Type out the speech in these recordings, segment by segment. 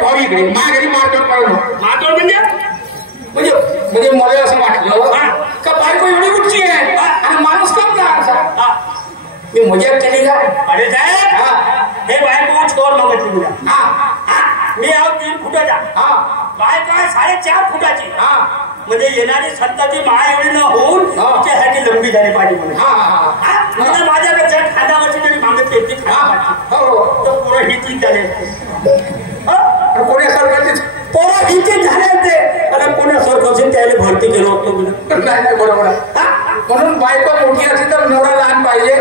भाऊ इकडे माघारी मारतोड म्हणजे मला असं वाटलं का बायको एवढी कुठची आहे आणि माणूस कम का मी मजा केली का अरे साहेब हे बायको छोर बघितली तुला मी आहो 3 फुटाचा बायको आहे 4.5 फुटाची म्हणजे येणारी संतती माया एवढी न होऊन त्यासाठी लंबी झाली पाहिजे म्हणजे माझ्यापेक्षा खांद्यावरची तरी मागितली ती तर पुढे ही ठीक झाले कोण्यासारखं पोरं हिचे झाले होते आणि कोणासारखं त्याला भरती केलं होतं नाही बरोबर म्हणून बायको मोठी असेल तर नवरा लहान पाहिजे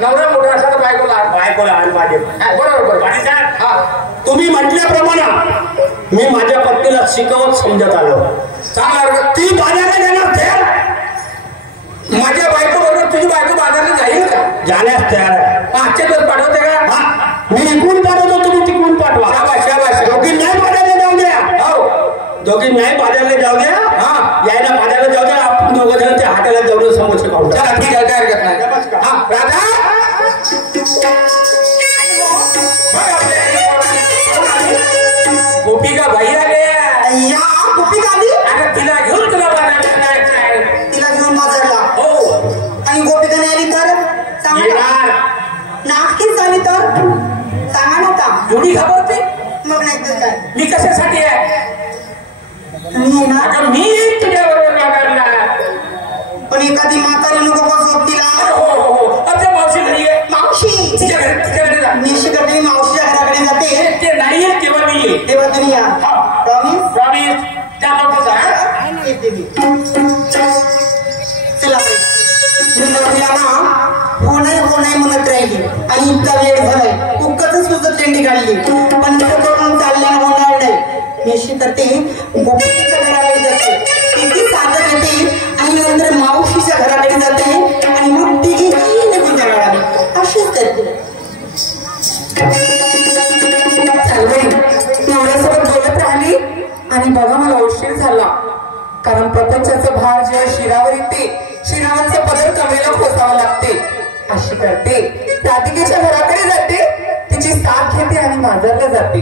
नवरा मोठा असेल तर बायको लहान पाहिजे बरोबर तुम्ही म्हटल्याप्रमाणे मी माझ्या पत्नीला शिकवत समजत आलो चांगला ती बाजारला जाणार तयार माझ्या बायको बरोबर तुझी बायको बाजारला जाईल का जाण्यास तयार आहे आजच्या दिवस पाठवते का मी इकडून पाठवतो तुम्ही तिकडून पाठवा शाबाश दोघी नाही बाजारला जाऊ द्या दोघी नाही बाजारला जाऊ द्या यायला बाजारला जाऊ द्या आपण दोघं जण त्या हाताला जाऊन समोरचे खाऊ चला ठीक आहे काय हरकत नाही राधा गोपिका बाई आले गोपिका आली आणि तिला घेऊन तुला बाजारला तिला घेऊन बाजारला आणि गोपिकाने आली तर नाकीच आली तर सांगा नव्हता एवढी घाबरते मग नाही तर काय मी कशासाठी आहे मी ना मी तुझ्याबरोबर बाजारला पण एखादी म्हातारी नको का सोबतीला हो आता मावशी घरी आहे मावशी तिच्याकडे जा निश्चित करते मावशीच्या घराकडे जाते ते नाहीये तेव्हा मी येईल तेव्हा तुम्ही या प्रॉमिस त्या लोक चला तिला ना हो नाही म्हणत राहिली आणि इतका वेळ झालाय उक्कच सुद्धा तेंडी काढली पण करून चालल्या होणार नाही निश्चित करते गोपिकाच्या घराकडे जाते तिथे साधत येते आणि नंतर मावशीच्या घराकडे जाते आणि मग तिघी निघून जाणार अशीच करते नवऱ्यासोबत बोलत राहिली आणि बघा मला उशीर झाला कारण प्रपंचाचं भार जेव्हा शिरावर येते शिरावरचं पदर कमीला खोसावं लागते अशी करते राधिकेच्या घराकडे जाते तिची साथ घेते आणि बाजारला जाते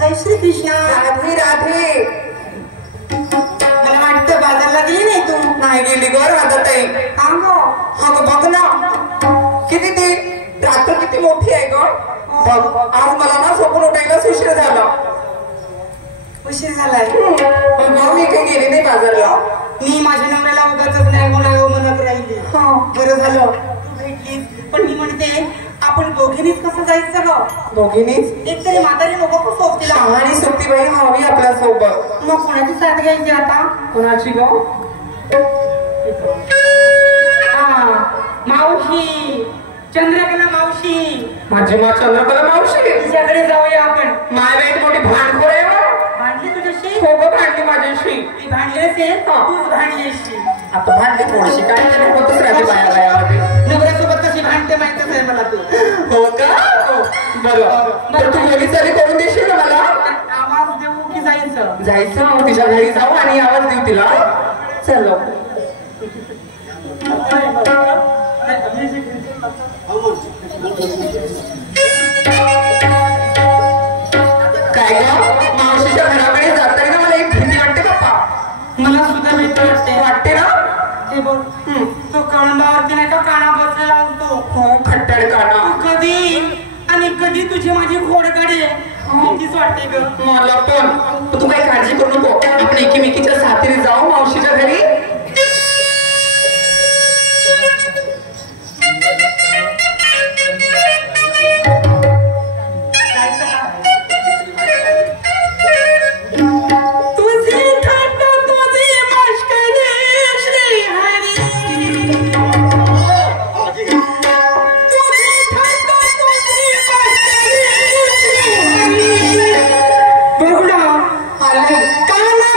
जय श्री कृष्ण राधे राधे मला वाटतं बाजारला गेली नाही तू नाही गेली ग राधाताई हा बघ ना किती ती रात्र किती मोठी आहे ग बघ आज मला ना झोपून उठायलाच उशीर झाला झालाय पण मग मी काही गेली नाही बाजारला मी माझ्या नवऱ्याला उगाच नाही बोलावं म्हणत राहिली बरं झालं तू भेटलीस पण मी म्हणते आपण दोघींनीच कसं जायचं ग दोघींनीच एकतरी म्हातारी नको का सोबतीला आणि सुट्टीबाई हवी आपल्या सोबत मग कोणाची साथ घ्यायची आता कोणाची ग मावशी चंद्रकला मावशी माझी मा चंद्रकला मावशी तिच्याकडे जाऊया आपण माय बाई मोठी भांडखोर आहे भांडली तुझ्याशी हो ग भांडली माझ्याशी ती भांडली असेल तूच भांडली असशी आता भांडली थोडीशी काय तरी होतच राहते बायामध्ये नवऱ्यासोबत कशी भांडते माहितच आहे मला तू हो का बरं तू घरी चाली करून देशील ना मला आवाज देऊ की जायचं जायचं मग तिच्या घरी जाऊ आणि आवाज देऊ तिला चलो काय ग मावशीच्या घराकडे जाताना ना मला एक भीती वाटते बाप्पा मला सुद्धा भीती वाटते ना हे बघ तो कळंबावरती नाही का काना बसलेला असतो हो खट्टड काना कधी आणि कधी तुझी माझी घोडकडे भीतीच वाटते ग मला पण तू काही काळजी करू नको आपण एकीमेकीच्या साथीने जाऊ मावशीच्या घरी काना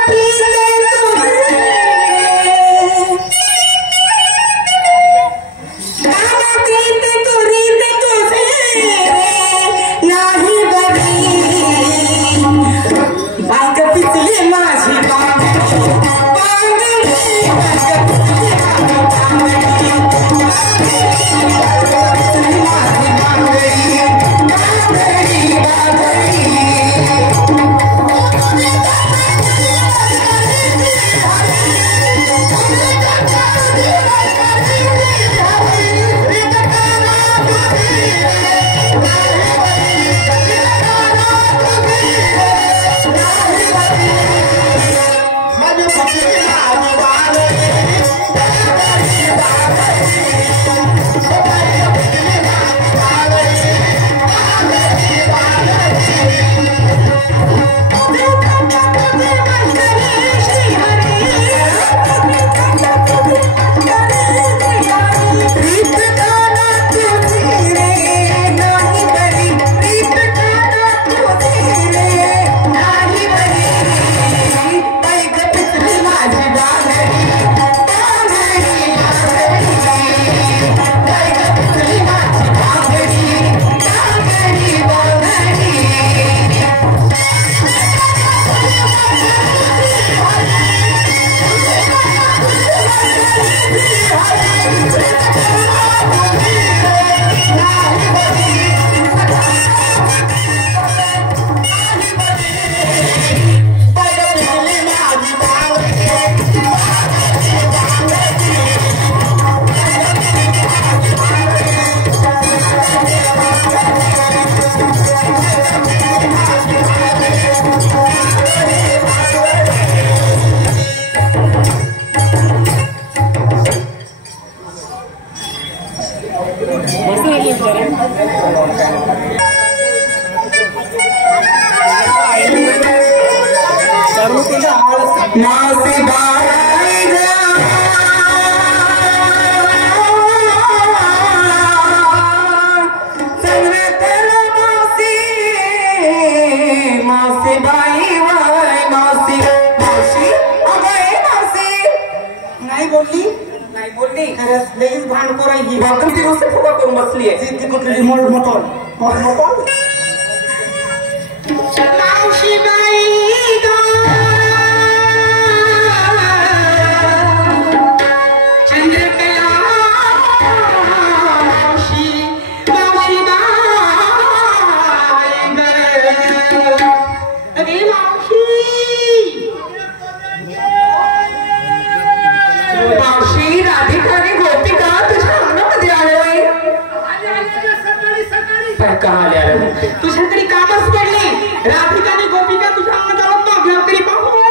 तुझ्याकडे कामच पडली. राधिका आणि गोपिका तुझ्या अंगात मागल्या तरी पाहू बघ.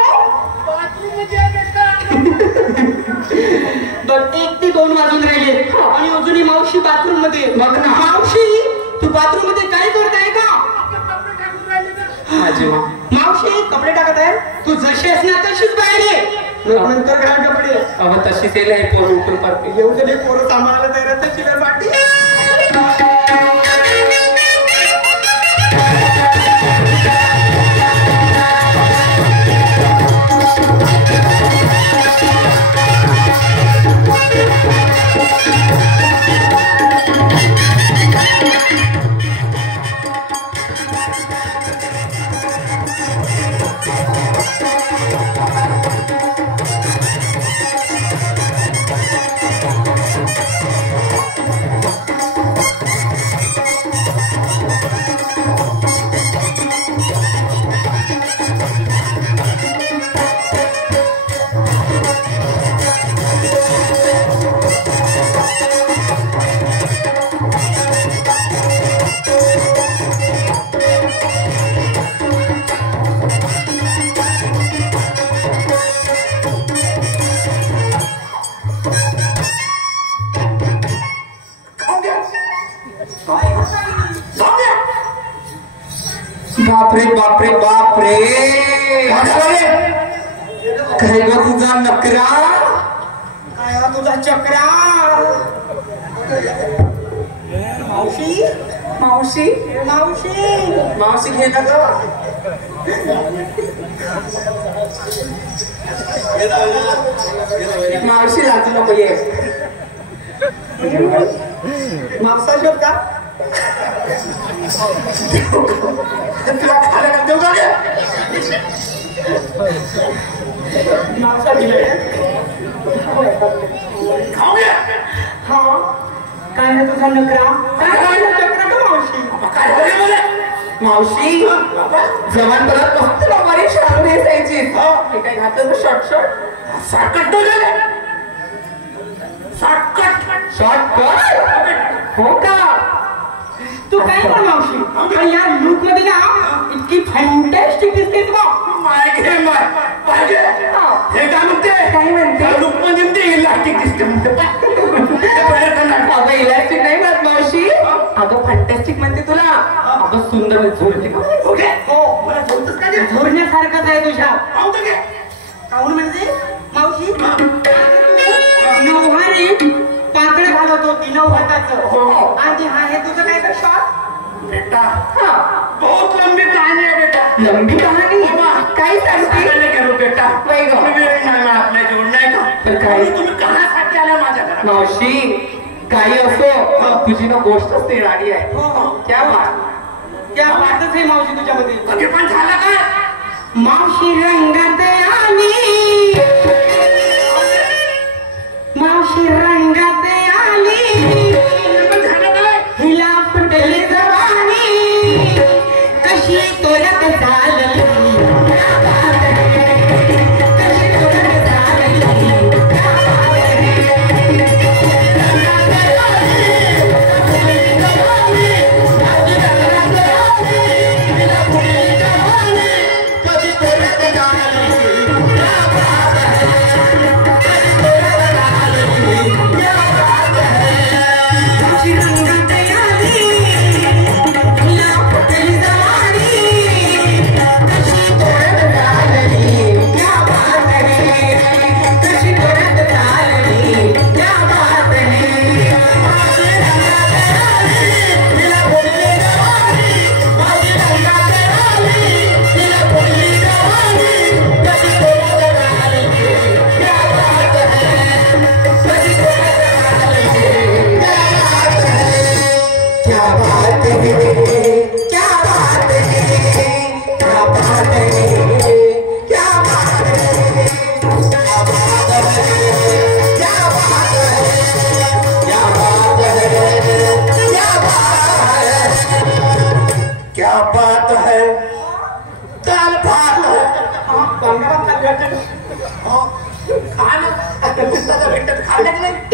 1 ते 2 वाजून राहिले आणि अजूनही मावशी बाथरूम मध्ये. बघ ना मावशी, तू बाथरूम मध्ये काय करताय का? मावशी कपडे टाकत आहे. तू जशी असणार तशीच बाहेर ये, नंतर घाल कपडे. अहो तशीच येईल हे पोरं उठून पारते. एवढं नाही पोरं सांभाळायला तयार आहे चिल्लर पाठी. बापरे बापरे बापरे, काय ग तुझा नकरा, काय तुझा चक्रा. मावशी मावशी मावशी मावशी घे ना ग. मावशी लाजू नको ये. मावसा शोध का तुला खायला देऊ का गे? मावसा दिला खाऊ घे. हा काय ना तुझा नकरा, काय चक्रा का मावशी. काय झाले बोले मावशी जवान परत फक्त बाबारी शाळा नेसायची. हे काय घातलं तर शॉर्ट शॉर्ट साकट तो झाले. साकट शॉर्टकट हो का. तू काय कर मावशी, पण या लुक मध्ये ना इतकी फॅन्टॅस्टिक दिसतेस बा. माय घे माय पाहिजे. हे काय म्हणते, काय म्हणते, लुक म्हणजे ते इलास्टिक दिसते म्हणते. अगं इलास्टिक नाही म्हणत मावशी, अगं फॅन्टॅस्टिक म्हणते तुला. अगं सुंदर झोरते का. ओके हो मला बोलतोस का गे? झोरण्यासारखंच आहे तुझ्या. खाऊ दे गे. काऊन म्हणजे मावशी नवहारी पातळ घालत होती नवहाताचं. आणि हा हे तुझं काय कर शॉर्ट. बेटा बहुत लंबी कहानी है बेटा. लंबी कहाणी काय सांगते. पहिले करू बेटा. नाही गं. वेळ नाही आपल्या जेवण नाही का. पण काय तुम्ही कशासाठी आला माझ्या घरात. मावशी काही असो तुझी ना गोष्टच ते राणी आहे. क्या बात, त्या वाटच आहे मावशी तुझ्यामध्ये. बाकी पण झालं काय. मावशी रंगात आली, मावशी रंगात आली, हिला फुटली जवानी, कशी तोरत झाली, कशी तोरत झाली. कधी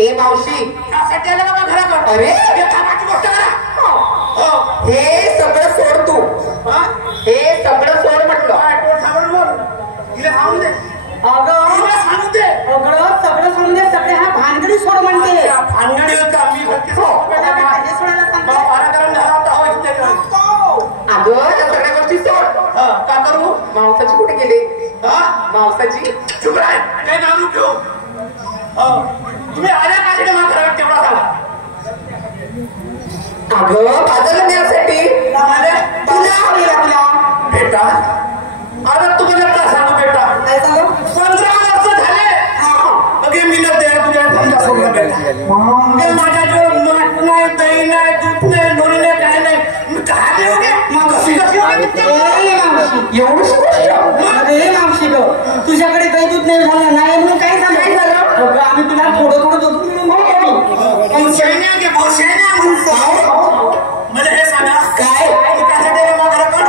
ए मावशी त्यासाठी आलं का बा घराकडं? अरे हे कामाची गोष्ट करा. हो. हे सगळं सोड तू हा? हे सगळं सोड म्हटलं काय कोण सांगून बोल? तिला सांगून दे. अगं तिला सांगून दे. सगळं सोडून दे. सगळे हा भानगडी सोड म्हणते. त्या भानगडी होता मी फक्त भाजी सोडायला सांगते. गरम झाला होता हो इथे. अगं या सगळ्या गोष्टी सोड हा, का करू? मावसाची कुठे गेली हा? मावसाची चुप राह. काय नाव घेऊ? हो. तुम्ही आल्या का तिथे मला घरात तेवढा सांगा. अगं बाजारात नेण्यासाठी तुला बेटा आता तुम्हाला काय सांगू बेटा काय झालं? 15 वर्ष झाले अगे मी ना द्या तुझ्या धंदा सोडला बेटा ते माझ्याजवळ माठ नाही दही नाही दूध नाही लोणी नाही काय नाही मी काय देऊ गे मग कशी एवढीच गोष्ट अरे मावशी ग तुझ्याकडे काही दूध नाही झालं नाही म्हणून काय झालं आम्ही तुला थोडं थोडं दूध मिळून मला हे सांगा काय त्यासाठी घराकडं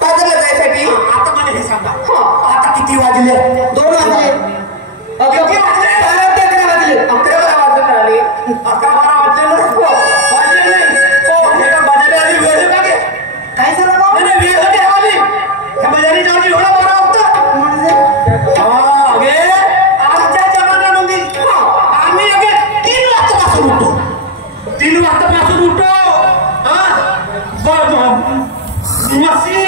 बाजारला जायसाठी आता मला हे सांगा आता किती वाजले 2 वाजले. किती वाजले 11 वाजले. 11 वाजून आले 11-12 वाजले ना वाजले नाही हो हे का बाजारी आली वेळ आहे का गे? काय झालं बाबा? नाही वेळ होती आली ह्या बाजारी जाऊन एवढा बरा होता अगे आमच्या जमान्यामध्ये आम्ही अगे 3 वाजतापासून उठतो 3 वाजतापासून उठतो मसी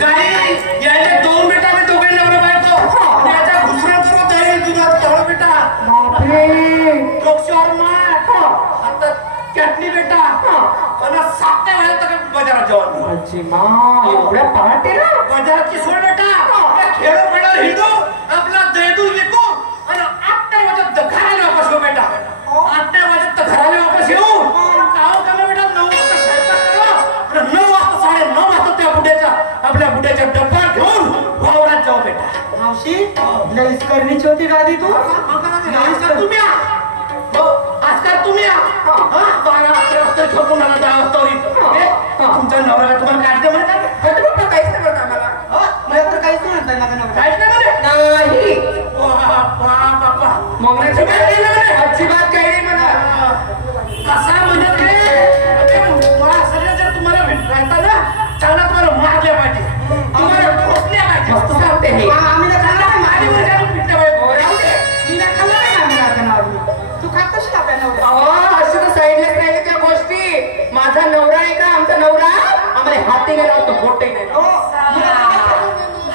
गाई यायला 2 बेटा मी दोघे नवरा बायको याच्या घुसरा करून जाईल तुझा तेवढा बेटा लोकशावर माठ आता चटणी बेटा आणि 7 वेळा तक बाजारात जेवण एवढ्या पहाटे ना बाजाराची सोड बेटा खेळ खेळ हिंदू आपला देदू विकू आणि 8 वाजता घराला वापस येऊ बेटा 8 वाजता घराला वापस येऊ काव कमी बेटा 9 वाजता स्वयंपाक करा 9 वाजता 9:30 वाजता त्या बुड्याचा आपल्या बुड्याच्या डब्बा घेऊन वावरात जाऊ बेटा मावशी लईच करण्याची होती गादी तू आजकाल तुम्ही आजकाल तुम्ही 12 वाजता झोपून आला 10 वाजता तुमच्या नवऱ्याला तुम्हाला काढते म्हणे का काहीच नाही म्हणत आम्हाला मला तर काहीच नाही म्हणताय माझा नवरा. काहीच नाही म्हणे नाही बापा मगनाची अजिबात काही नाही म्हणा कसा म्हणत रे मला सगळं जर तुम्हाला भेटता ना चांगला तुम्हाला मारल्या पाहिजे तुम्हाला ठोकल्या पाहिजे मस्त सांगते हे आम्ही तर खाल्लं नाही. माझी मजा पिटल्या पाहिजे मी नाही खाल्लं नाही आम्ही आता नवरा. तू खात कशी आपल्या नवरा? असं तर साईडलाच राहिले त्या गोष्टी माझा नवरा आहे का आमचा नवरा आम्हाला हाती नाही लावतो बोटही नाही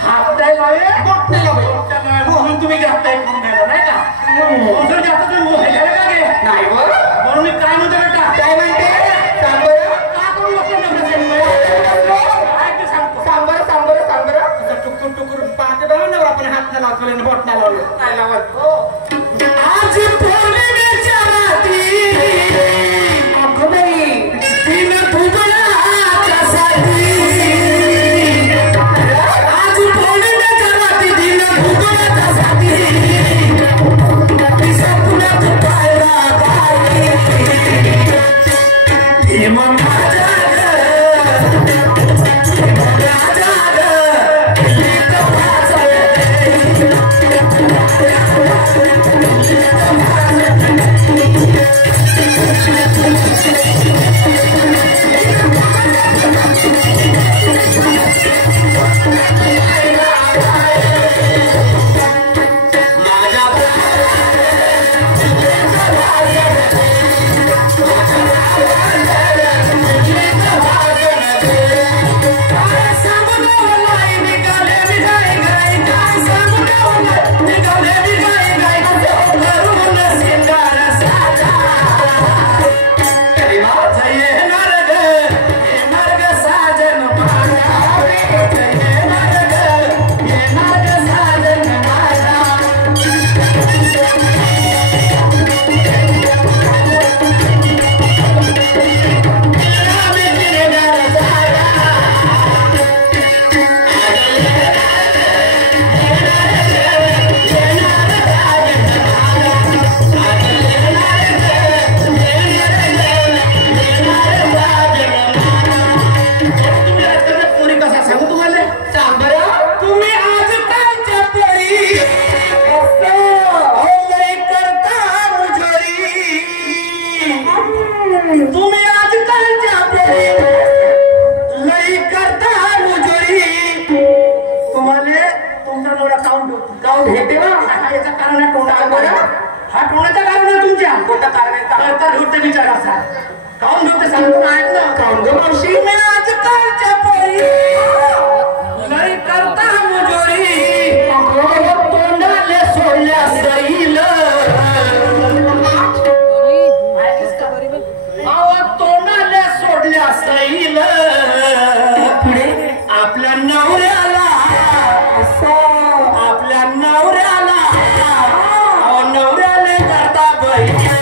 हात नाही लावे बोट नाही लावे. म्हणून तुम्ही जास्त ऐकून द्यायला नाही का जास्त तुम्ही मोबाईल का गे नाही बरं म्हणून मी काय म्हणतो बेटा काय म्हणते सांग बरं का करू नका सांगतो सांग बरं सांग बरं सांग बरं असं टुकूर टुकूर पाहते बघा नवरा आपण हात नाही लावतो आणि बोट नाही लावलं. नाही लावत आज थोडी बेचाराती अगं बाई दिन भुगलाच्यासाठी आज थोडी बेचाराती दिन भुगलाच्यासाठी तिचा पुण्यात पायला गाई भीम माझा माझ्या काऊन भेटते ना याचं कारण आहे तोंडाला हा तोंडाचं कारण आहे तुमच्या कोणतं कारण आहे तर नृत्य विचार असा काऊन नृत्य सांगतो ऐकलं काऊन ग मावशी मी आजकालच्या पोरी नाही करता मुजोरी तोंडाले सोडल्या सैल तोंडाले सोडल्या सैल आपल्या नवऱ्याला आपल्या नवऱ्याला नवऱ्याने करता बहिणी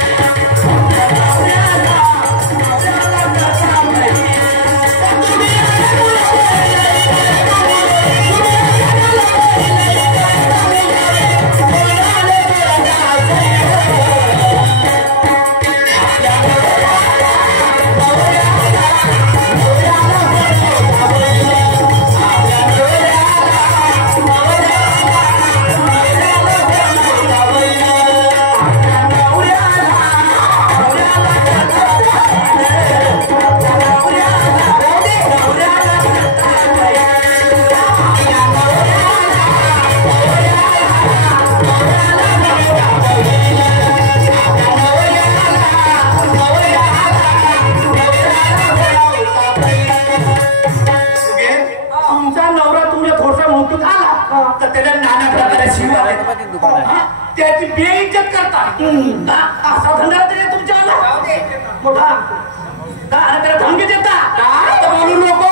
त्याची बेइज्जत करतात असा धंदा तुमच्या मोठा त्याला धमकी देता बोलू नको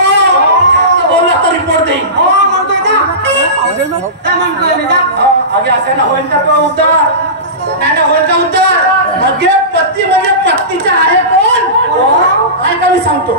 बोलला तर रिपोर्ट देईन अगे असं ना होईल का तो उत्तर नाही ना होईल का उत्तर अगे पती म्हणजे पत्नीचा आहे कोण आहे का मी सांगतो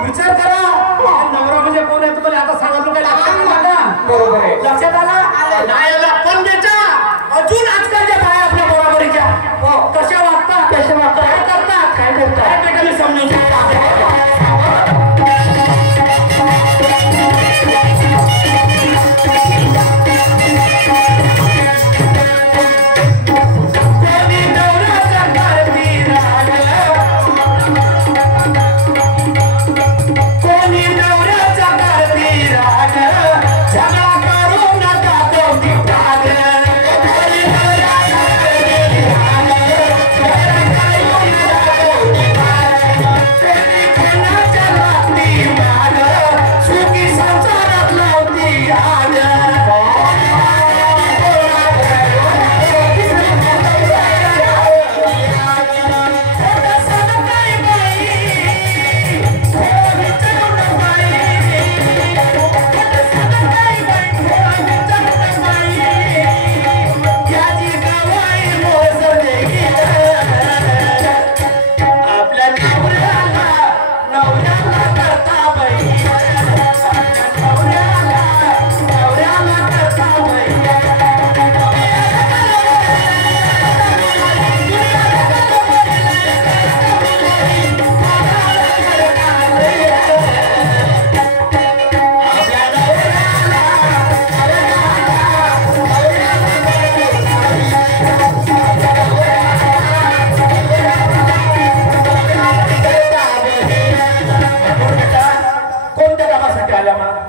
विचार करा नवरा म्हणजे कोण आहे तुम्हाला आता सांगितलं काय लक्षात आला नाही आला पण त्याच्या अजून आजकालच्या बाया आपल्या बरोबरीच्या कशा वागतात काय करतात बेटा मी समजून झगड़ा करो नका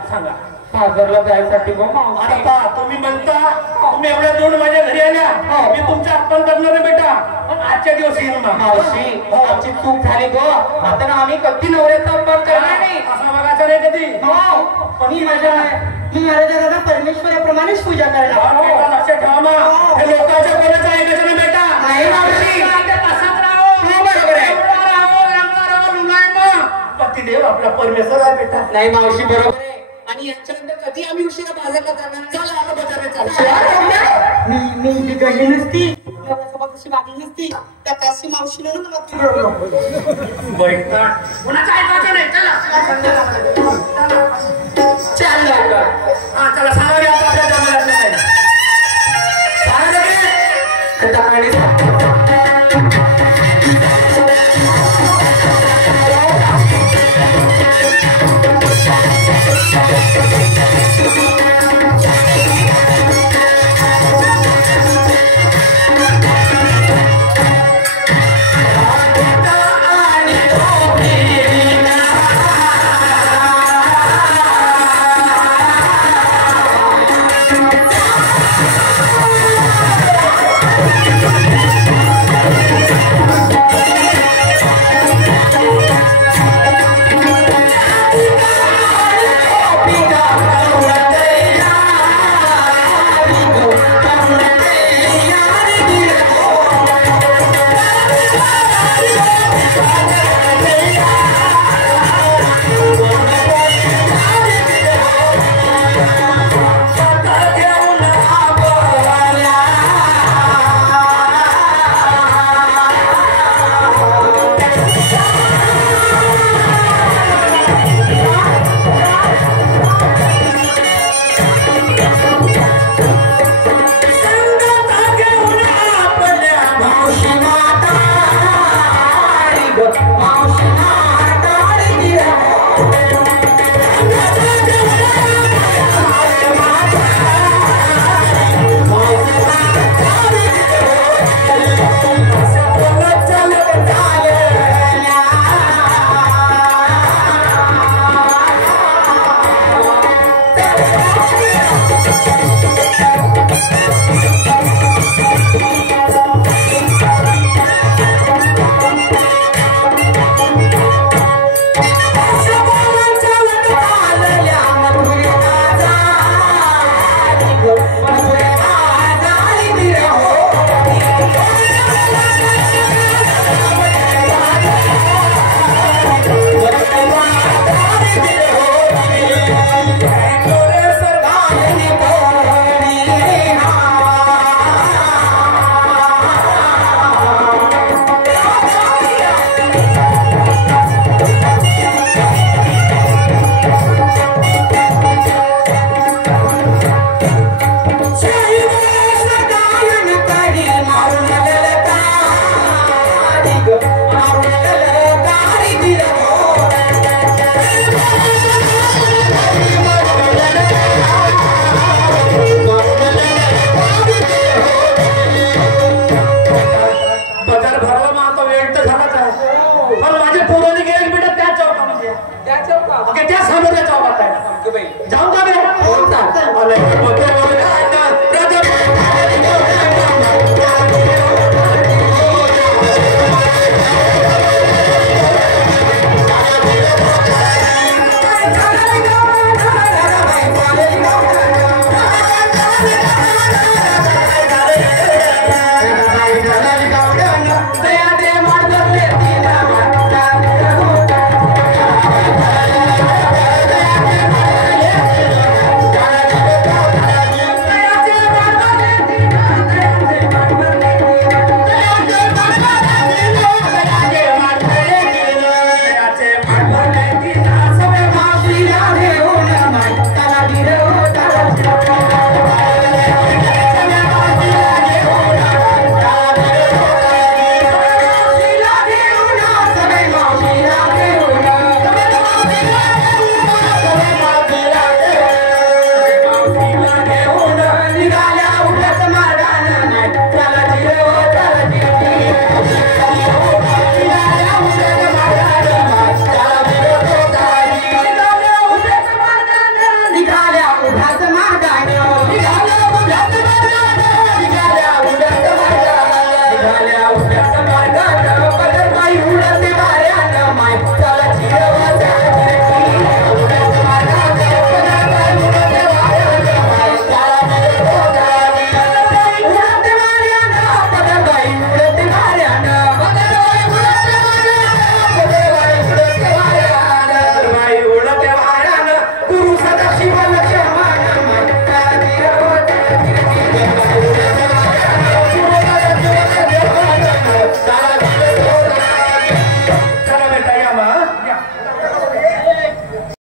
सांगा साजरला जायसाठी गो मावशी. आता तुम्ही म्हणता तुम्ही एवढ्या दूर माझ्या घरी आल्या मी तुमचं अपमान करणार आहे बेटा पण आजच्या दिवस येईल ना मावशी आमची चूक झाली गो. आता ना आम्ही कधी नवऱ्याचा अपमान करणार नाही. असा बघायचा नाही कधी पण मी माझ्या दादा परमेश्वराप्रमाणेच पूजा करणार. बेटा लक्षात ठेवा मा हे लोकांच्या कोणाचं ऐकायचं नाही बेटा नाही मावशी. तसंच राहो बरोबर आहे. पतिदेव आपला परमेश्वर आहे बेटा नाही मावशी बरोबर आहे. आणि यांच्यानंतर कधी आम्ही उशिरा बाजारला जाणार. चला आता बाजारात चालू. मी बिघडली नसती नवऱ्यासोबत अशी वागली नसती त्या त्याशी मावशीला ना मला बिघडलो. बैठा कुणाचं ऐकायचं नाही चला चाल लवकर. हा चला सांगा घ्या आपल्या जमान्यात नाही सांगा आता आणि त्या समोरच्या चौकात आहे जाऊन का